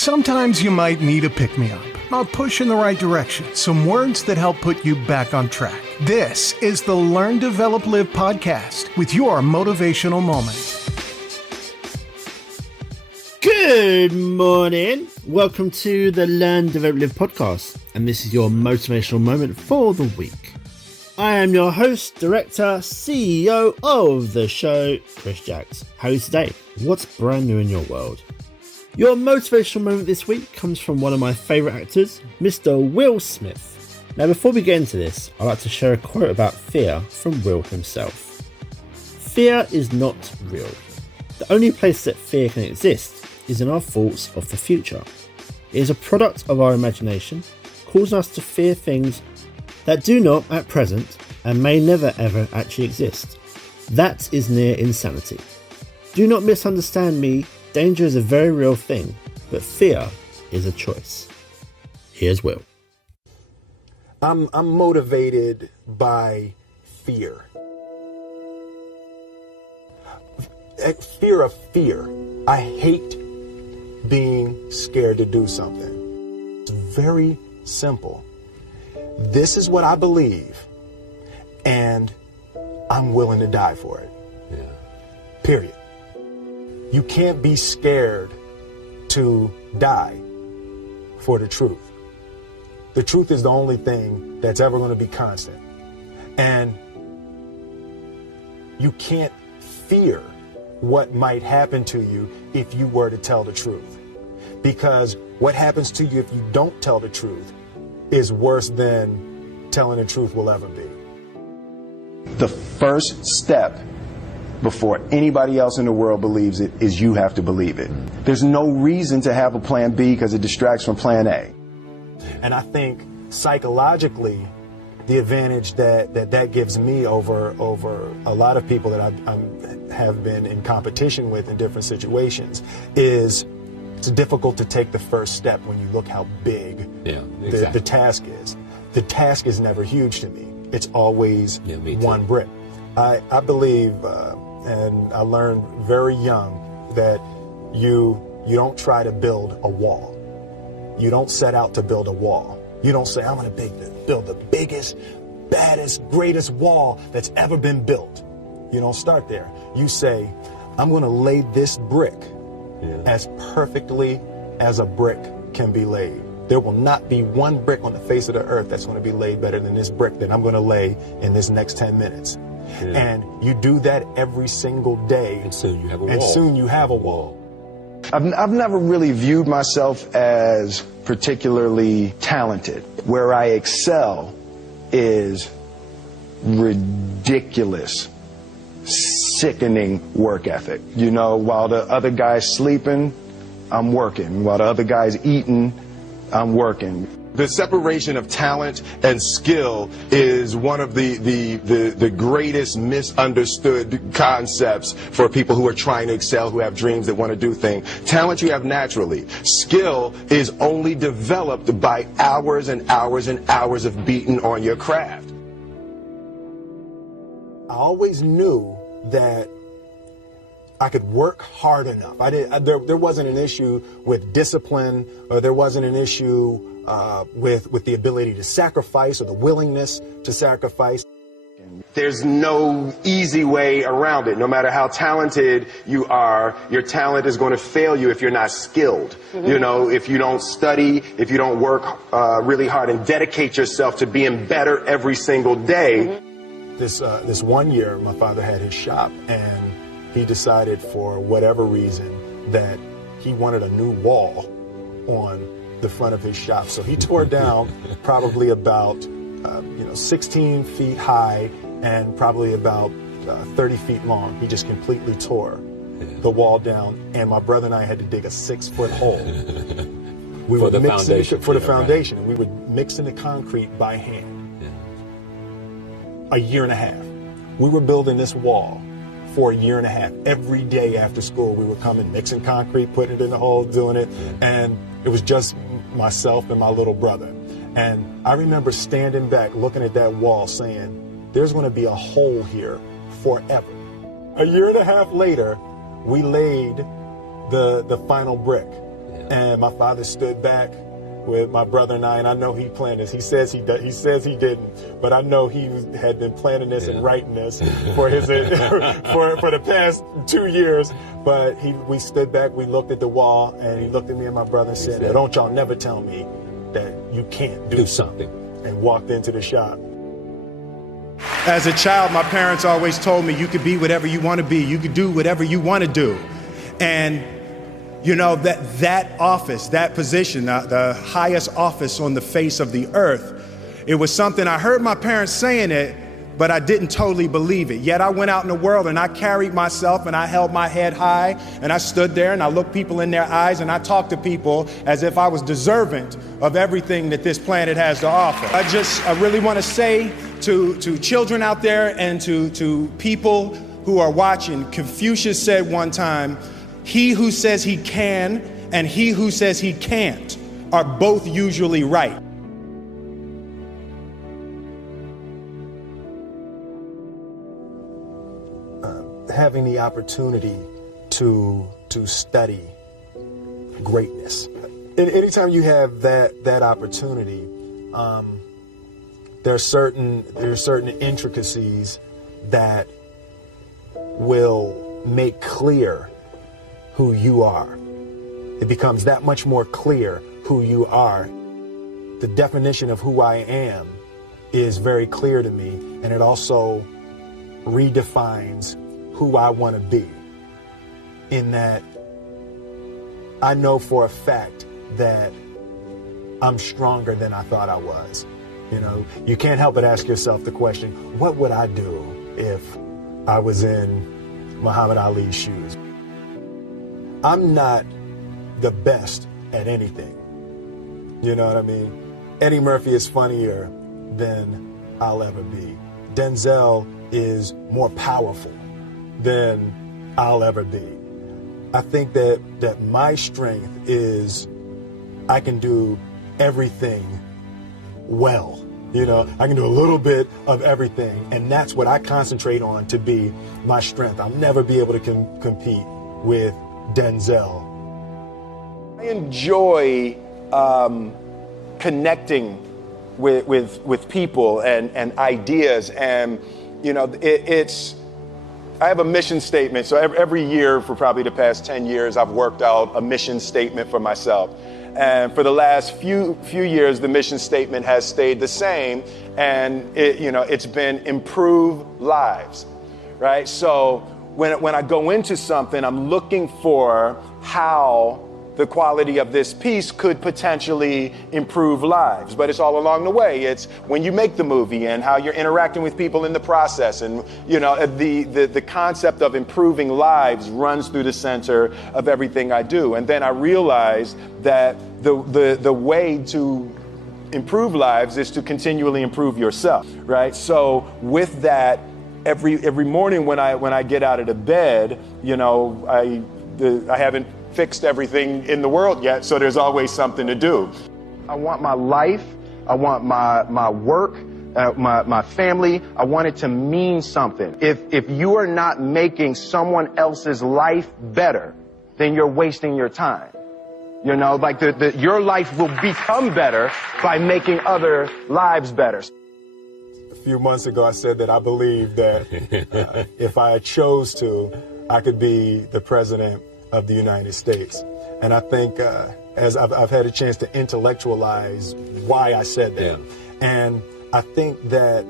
Sometimes you might need a pick-me-up, a push in the right direction, some words that help put you back on track. This is the Learn, Develop, Live podcast with your motivational moment. Good morning. Welcome to the Learn, Develop, Live podcast, and this is your motivational moment for the week. I am your host, director, CEO of the show, Chris Jacks. How are you today? What's brand new in your world? Your motivational moment this week comes from one of my favourite actors, Mr. Will Smith. Now, before we get into this, I'd like to share a quote about fear from Will himself. Fear is not real. The only place that fear can exist is in our thoughts of the future. It is a product of our imagination, causing us to fear things that do not at present and may never ever actually exist. That is near insanity. Do not misunderstand me. Danger is a very real thing, but fear is a choice. Here's Will. I'm motivated by fear. Fear of fear. I hate being scared to do something. It's very simple. This is what I believe, and I'm willing to die for it. Yeah. Period. You can't be scared to die for the truth. The truth is the only thing that's ever going to be constant. And you can't fear what might happen to you if you were to tell the truth. Because what happens to you if you don't tell the truth is worse than telling the truth will ever be. The first step before anybody else in the world believes it is you have to believe it. There's no reason to have a plan B because it distracts from plan A. And I think psychologically, the advantage that gives me over a lot of people that I have been in competition with in different situations is it's difficult to take the first step when you look how big the task is. The task is never huge to me. It's always one brick. I believe, and I learned very young, that you don't try to build a wall. You don't set out to build a wall. You don't say, I'm going to build the biggest, baddest, greatest wall that's ever been built. You don't start there. You say, I'm going to lay this brick as perfectly as a brick can be laid. There will not be one brick on the face of the earth that's going to be laid better than this brick that I'm going to lay in this next 10 minutes. Yeah. And you do that every single day. And soon you have a wall. And soon you have a wall. I've never really viewed myself as particularly talented. Where I excel is ridiculous, sickening work ethic. You know, while the other guy's sleeping, I'm working. While the other guy's eating, I'm working. The separation of talent and skill is one of the greatest misunderstood concepts for people who are trying to excel, who have dreams, that want to do things. Talent you have naturally. Skill is only developed by hours and hours and hours of beating on your craft. I always knew that I could work hard enough. There wasn't an issue with discipline, or there wasn't an issue with the ability to sacrifice or the willingness to sacrifice. There's no easy way around it. No matter how talented you are, your talent is going to fail you if you're not skilled. Mm-hmm. You know, if you don't study, if you don't work really hard and dedicate yourself to being better every single day. Mm-hmm. This one year, my father had his shop, and he decided for whatever reason that he wanted a new wall on the front of his shop. So he tore down probably about 16 feet high and probably about 30 feet long. He just completely tore the wall down, and my brother and I had to dig a 6-foot hole. We for were the mixing foundation. for the foundation. Right. We would mix in the concrete by hand. A year and a half. We were building this wall for a year and a half. Every day after school, we would come and mixing concrete, putting it in the hole, doing it. And it was just myself and my little brother. And I remember standing back, looking at that wall, saying, there's going to be a hole here forever. A year and a half later, we laid the final brick. Yeah. And my father stood back with my brother and I know he planned this. He says he didn't, but I know he had been planning this and writing this for his for the past 2 years. But we stood back, we looked at the wall, and he looked at me and my brother and said, "Don't y'all never tell me that you can't do something," and walked into the shop. As a child, my parents always told me you could be whatever you want to be. You could do whatever you want to do. And you know, that office, that position, the highest office on the face of the earth, it was something I heard my parents saying it, but I didn't totally believe it. Yet I went out in the world and I carried myself and I held my head high and I stood there and I looked people in their eyes and I talked to people as if I was deserving of everything that this planet has to offer. I really want to say to children out there and to people who are watching, Confucius said one time, "He who says he can and he who says he can't are both usually right." Having the opportunity to study greatness. Anytime you have that opportunity, there are certain intricacies that will make clear who you are. It becomes that much more clear who you are. The definition of who I am is very clear to me, and it also redefines who I want to be. In that I know for a fact that I'm stronger than I thought I was. You know, you can't help but ask yourself the question, what would I do if I was in Muhammad Ali's shoes? I'm not the best at anything. You know what I mean? Eddie Murphy is funnier than I'll ever be. Denzel is more powerful than I'll ever be. I think that my strength is I can do everything well. You know, I can do a little bit of everything, and that's what I concentrate on to be my strength. I'll never be able to compete with Denzel. I enjoy connecting with people and ideas, and you know, I have a mission statement. So every year for probably the past 10 years, I've worked out a mission statement for myself. And for the last few years, the mission statement has stayed the same, and it's been improve lives, right? So when I go into something, I'm looking for how the quality of this piece could potentially improve lives. But it's all along the way. It's when you make the movie and how you're interacting with people in the process. And, you know, the concept of improving lives runs through the center of everything I do. And then I realized that the way to improve lives is to continually improve yourself, right? So with that, every morning when I get out of the bed, you know, I haven't fixed everything in the world yet, so there's always something to do. I want my life, I want my work, my family, I want it to mean something. If you are not making someone else's life better, then you're wasting your time. You know, like your life will become better by making other lives better. A few months ago, I said that I believe that if I chose to, I could be the president of the United States. And I think as I've had a chance to intellectualize why I said that. Yeah. And I think that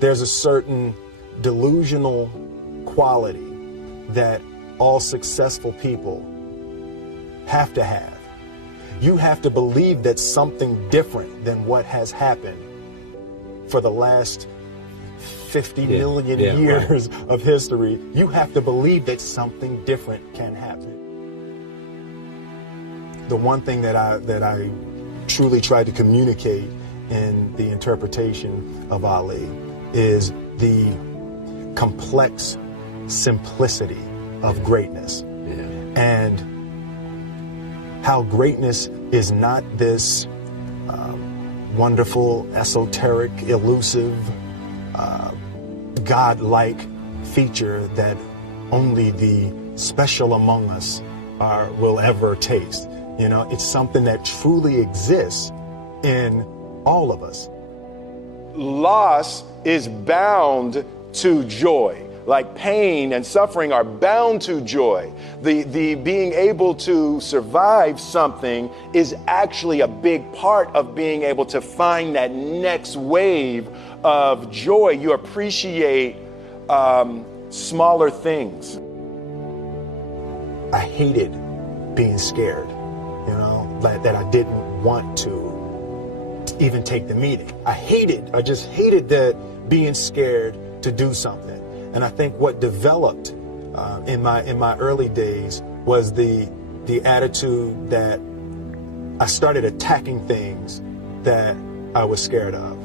there's a certain delusional quality that all successful people have to have. You have to believe that something different than what has happened for the last 50 million years of history. You have to believe that something different can happen. The one thing that I truly tried to communicate in the interpretation of Ali is the complex simplicity of greatness. And how greatness is not this wonderful, esoteric, elusive, God-like feature that only the special among us will ever taste. You know, it's something that truly exists in all of us. Loss is bound to joy. Like pain and suffering are bound to joy. The being able to survive something is actually a big part of being able to find that next wave of joy. You appreciate smaller things. I hated being scared, you know, that I didn't want to even take the meeting. I just hated that being scared to do something. And I think what developed in my early days was the attitude that I started attacking things that I was scared of.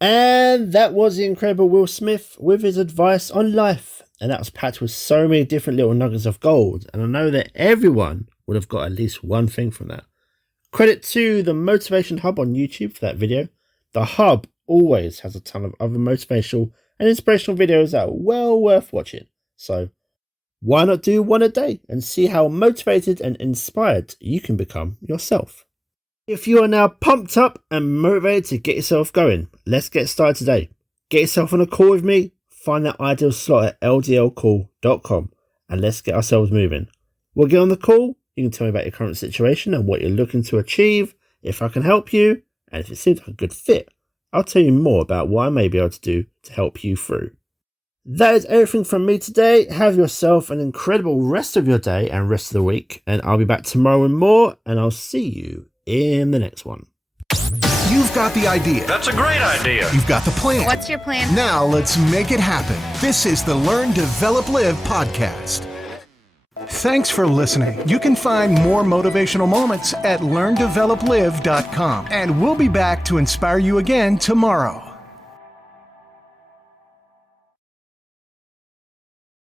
And that was the incredible Will Smith with his advice on life. And that was packed with so many different little nuggets of gold. And I know that everyone would have got at least one thing from that. Credit to the Motivation Hub on YouTube for that video. The Hub always has a ton of other motivational and inspirational videos that are well worth watching. So why not do one a day and see how motivated and inspired you can become yourself? If you are now pumped up and motivated to get yourself going, let's get started today. Get yourself on a call with me, find that ideal slot at ldlcall.com and let's get ourselves moving. We'll get on the call, you can tell me about your current situation and what you're looking to achieve, if I can help you, and if it seems like a good fit, I'll tell you more about what I may be able to do to help you through. That is everything from me today. Have yourself an incredible rest of your day and rest of the week, and I'll be back tomorrow with more, and I'll see you in the next one. You've got the idea. That's a great idea. You've got the plan. What's your plan? Now let's make it happen. This is the Learn, Develop, Live podcast. Thanks for listening. You can find more motivational moments at learndeveloplive.com. And we'll be back to inspire you again tomorrow.